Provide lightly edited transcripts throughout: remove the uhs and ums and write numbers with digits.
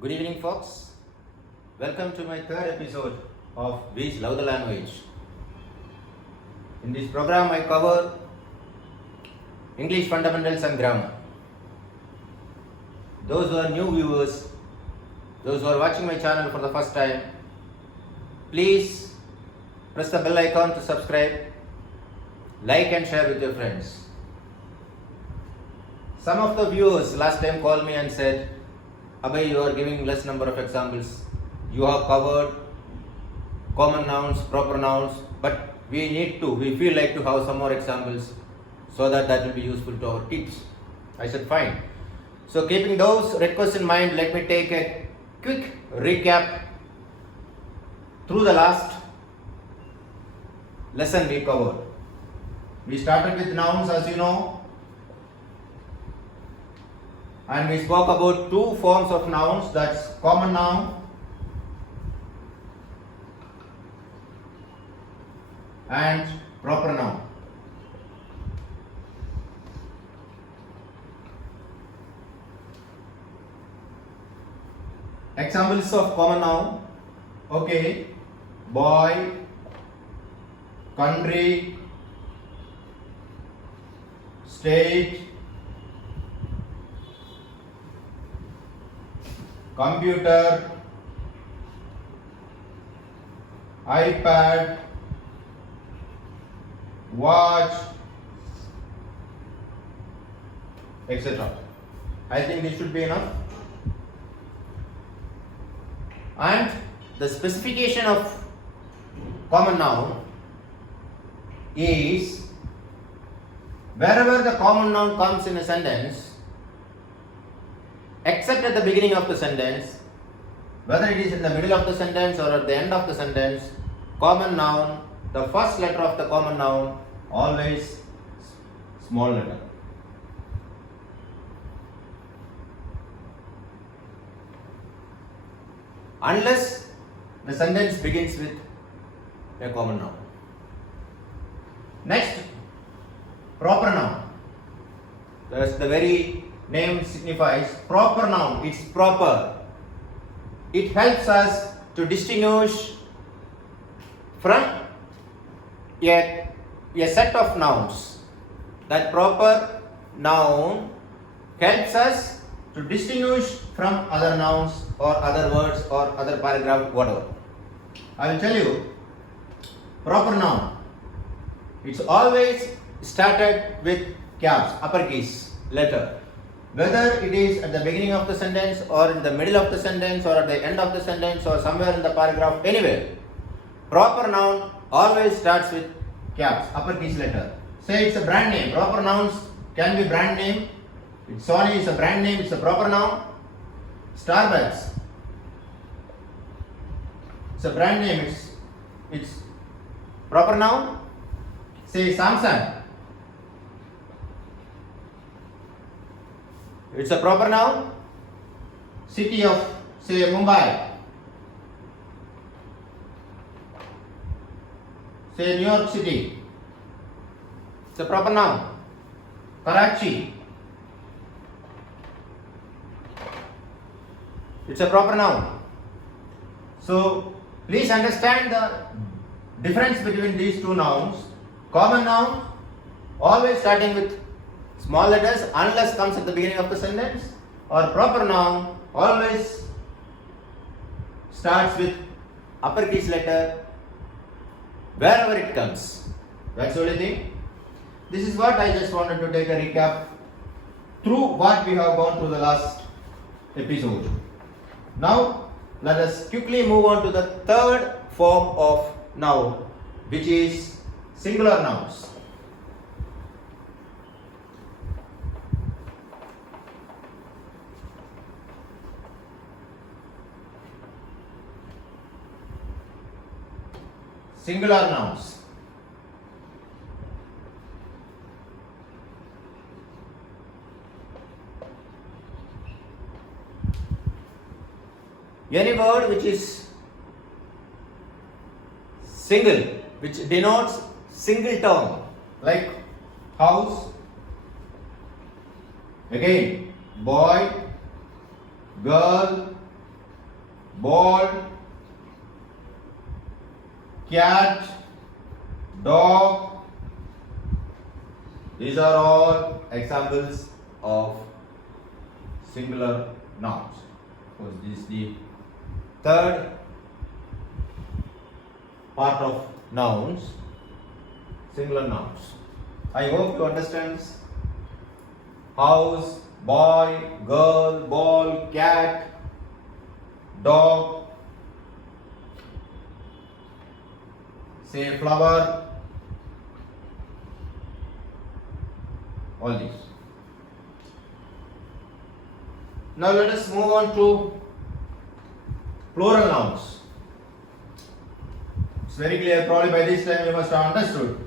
Good evening, folks. Welcome to my third episode of We Love the Language. In this program, I cover English fundamentals and grammar. Those who are new viewers, those who are watching my channel for the first time, please press the bell icon to subscribe, like and share with your friends. Some of the viewers last time called me and said, Abhay, you are giving less number of examples. You have covered common nouns, proper nouns, but we feel like to have some more examples so that will be useful to our kids. I said, fine. So keeping those requests in mind, let me take a quick recap through the last lesson we covered. We started with nouns, as you know, and we spoke about two forms of nouns, that's common noun and proper noun. Examples of common noun: okay, boy, country, state, computer, iPad, watch, etc. I think this should be enough. And the specification of common noun is wherever the common noun comes in a sentence, except at the beginning of the sentence, whether it is in the middle of the sentence or at the end of the sentence, common noun, the first letter of the common noun, always small letter. Unless the sentence begins with a common noun. Next, proper noun. Thus the very name signifies proper noun. It's proper. It helps us to distinguish from a set of nouns. That proper noun helps us to distinguish from other nouns or other words or other paragraph, whatever. I will tell you, proper noun, it's always started with caps, uppercase letter. Whether it is at the beginning of the sentence or in the middle of the sentence or at the end of the sentence or somewhere in the paragraph, anywhere, proper noun always starts with caps, uppercase letter. Say it's a brand name. Proper nouns can be brand name. Sony is a brand name, it's a proper noun. Starbucks, it's a brand name, it's proper noun. Say Samsung, it's a proper noun. City of, say, Mumbai, say New York City, it's a proper noun. Karachi, it's a proper noun. So please understand the difference between these two nouns. Common noun always starting with small letters unless comes at the beginning of the sentence, or proper noun always starts with uppercase letter wherever it comes. That's the only thing. This is what I just wanted to take a recap through what we have gone through the last episode. Now let us quickly move on to the third form of noun, which is singular nouns. Singular nouns. Any word which is single, which denotes single term, like house, again boy, girl, ball, cat, dog. These are all examples of singular nouns. Of course, this is the third part of nouns, singular nouns. I hope you understand house, boy, girl, ball, cat, dog, say flower, all these. Now let us move on to plural nouns. It's very clear, probably by this time you must have understood.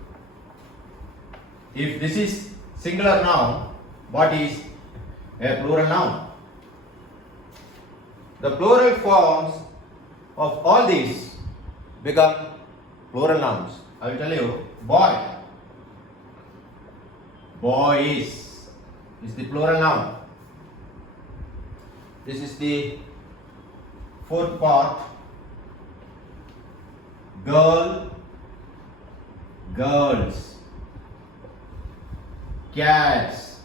If this is singular noun, what is a plural noun? The plural forms of all these become plural nouns. I will tell you, boy. Boys is the plural noun. This is the fourth part. Girl, girls, cats,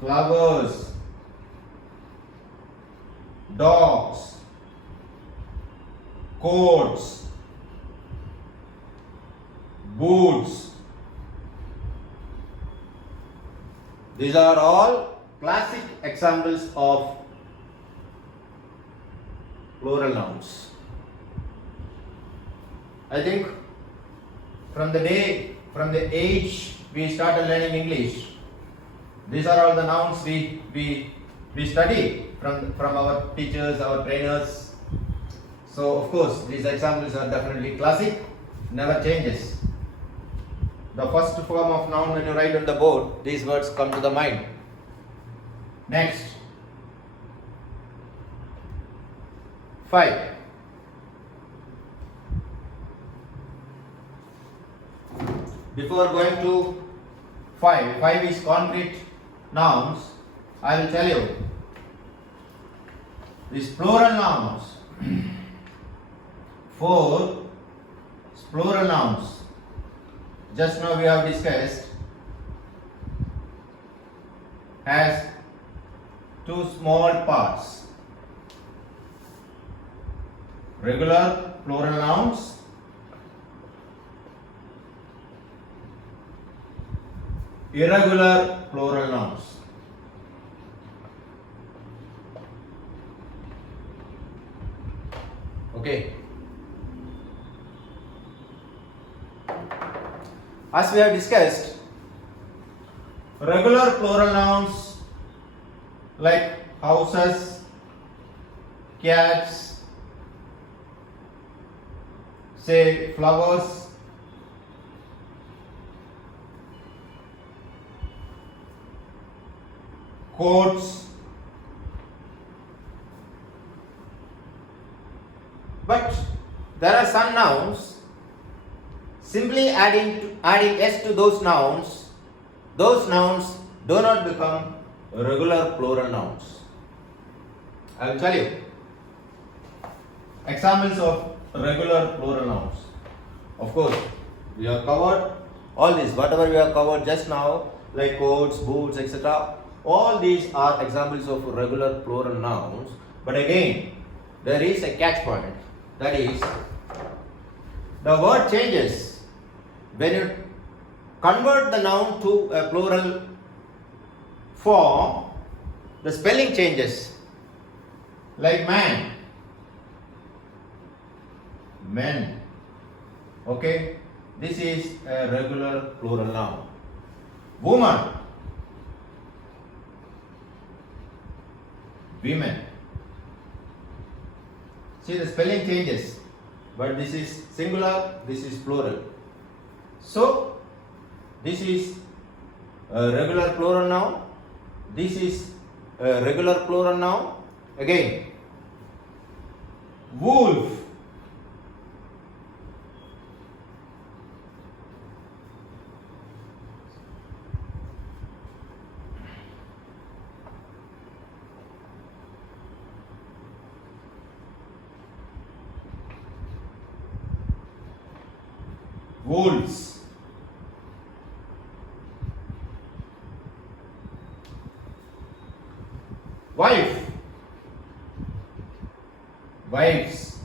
flowers, dogs, coats, boots. These are all classic examples of plural nouns. I think from the age we started learning English, these are all the nouns we study from our teachers, our trainers. So of course these examples are definitely classic, never changes. The first form of noun, when you write on the board, these words come to the mind. Next, 5. Before going to 5 is concrete nouns. I will tell you, these plural nouns, 4 plural nouns. Just now we have discussed has 2 small parts. Regular plural nouns, irregular plural nouns. Okay. As we have discussed, regular plural nouns like houses, cats, say flowers, coats, but there are some nouns simply adding s to those nouns do not become regular plural nouns. I will tell you examples of regular plural nouns. Of course, we have covered all this, whatever we have covered just now, like coats, boots, etc. All these are examples of regular plural nouns. But again, there is a catch point. That is, the word changes. When you convert the noun to a plural form, the spelling changes. Like man, men. Okay, this is a regular plural noun. Woman, women. See, the spelling changes, but this is singular, this is plural. So, this is a regular plural noun, this is a regular plural noun. Again, wolf, wolves. Wife, wives.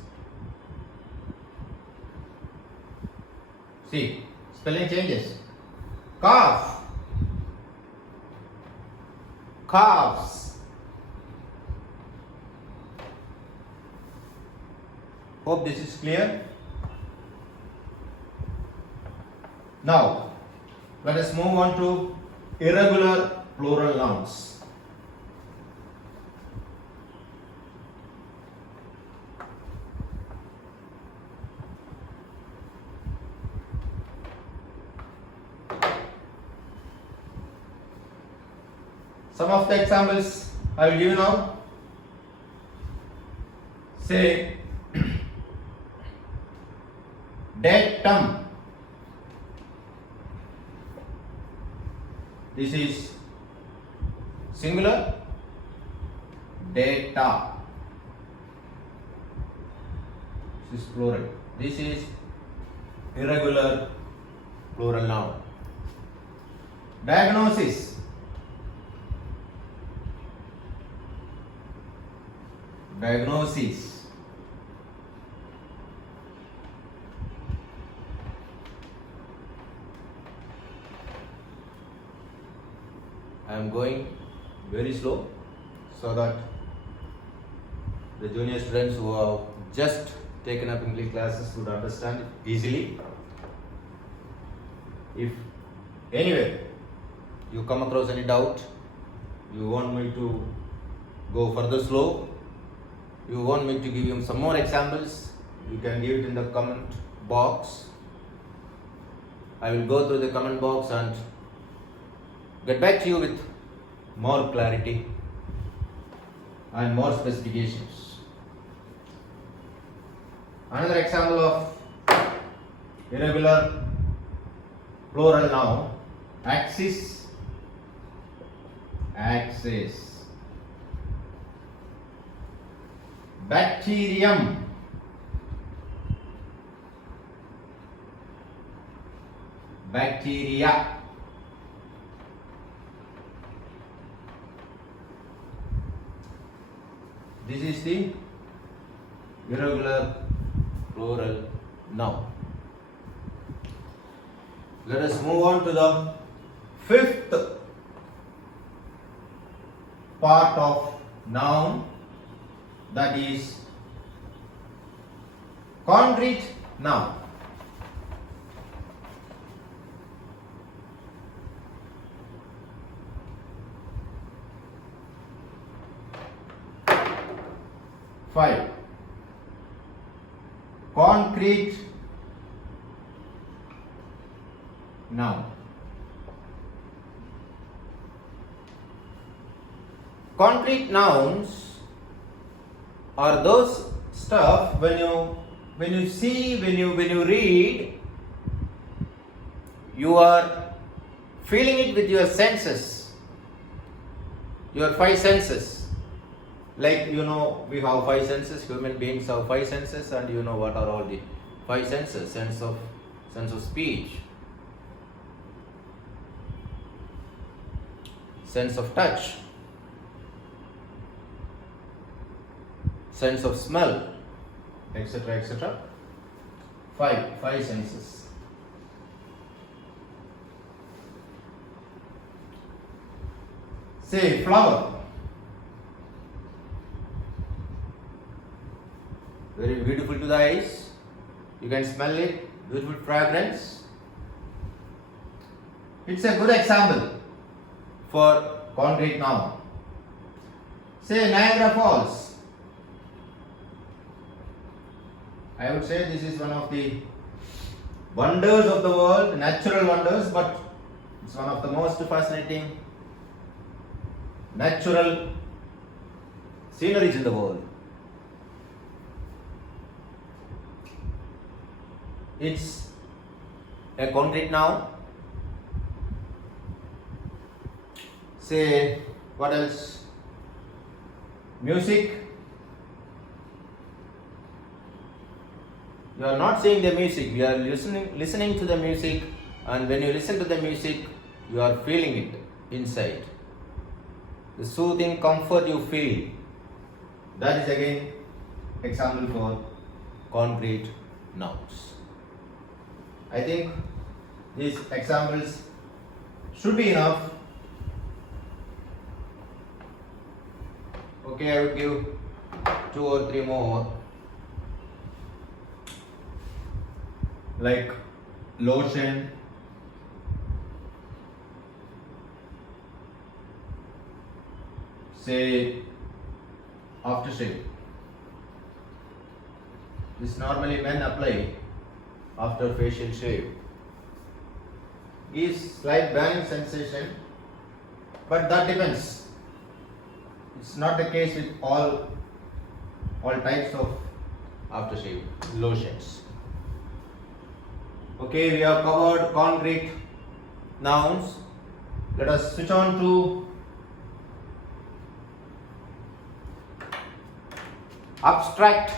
See, spelling changes. Calf, calves. Hope this is clear. Now, let us move on to irregular plural nouns. Some of the examples I will give you now. Say, datum. This is singular. Data. This is plural. This is irregular plural noun. Diagnosis. Diagnosis. I am going very slow so that the junior students who have just taken up English classes would understand it easily. If anyway you come across any doubt, you want me to go further slow, you want me to give you some more examples, you can give it in the comment box. I will go through the comment box and get back to you with more clarity and more specifications. Another example of irregular plural noun, axis, axis. Bacterium, bacteria. This is the irregular plural noun. Let us move on to the fifth part of noun, that is concrete noun. Five. Concrete noun. Concrete nouns are those stuff when you see, when you read, you are feeling it with your senses, your five senses. Like, we have five senses, human beings have five senses, and you know what are all the five senses? Sense of speech, sense of touch, sense of smell, etc., etc. Five senses. Say flower. Very beautiful to the eyes. You can smell it, beautiful fragrance. It's a good example for concrete noun. Say Niagara Falls. I would say this is one of the wonders of the world, natural wonders, but it's one of the most fascinating natural sceneries in the world. It's a concrete noun. Say, what else? Music. You are not seeing the music, you are listening to the music, and when you listen to the music, you are feeling it inside. The soothing comfort you feel. That is again example for concrete nouns. I think these examples should be enough. Okay, I would give 2 or 3 more. Like lotion, say aftershave. This normally men apply after facial shave. Gives slight burning sensation, but that depends. It's not the case with all types of aftershave lotions. Okay, we have covered concrete nouns. Let us switch on to abstract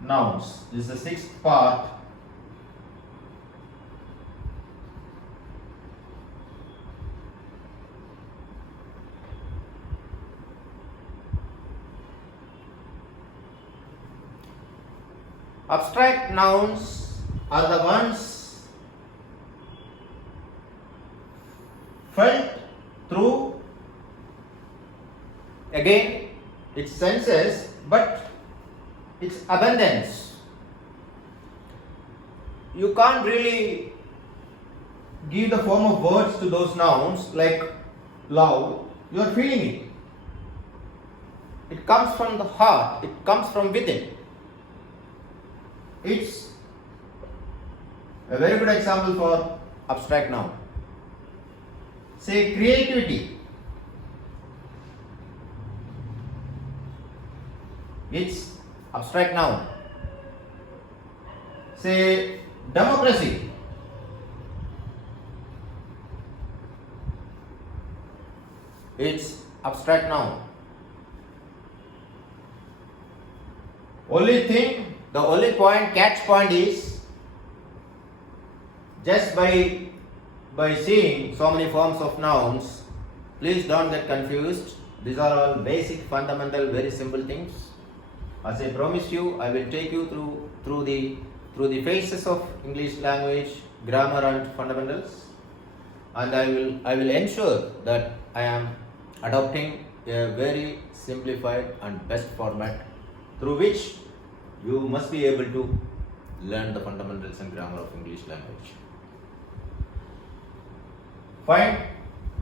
nouns. This is the 6th part. Abstract nouns are the ones felt through again its senses, but its abundance. You can't really give the form of words to those nouns like love. You are feeling it. It comes from the heart, it comes from within. It's a very good example for abstract noun. Say creativity. It's abstract noun. Say democracy. It's abstract noun. The only catch point is just by seeing so many forms of nouns, please don't get confused. These are all basic, fundamental, very simple things. As I promised you, I will take you through the phases of English language, grammar and fundamentals, and I will ensure that I am adopting a very simplified and best format through which you must be able to learn the fundamentals and grammar of English language. Fine,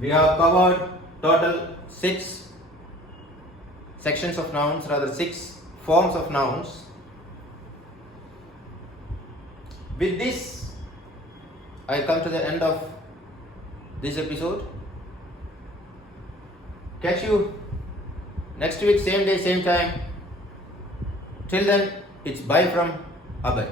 we have covered total 6 sections of nouns, rather 6 forms of nouns. With this, I come to the end of this episode. Catch you next week, same day, same time. Till then, it's bye from Abhay.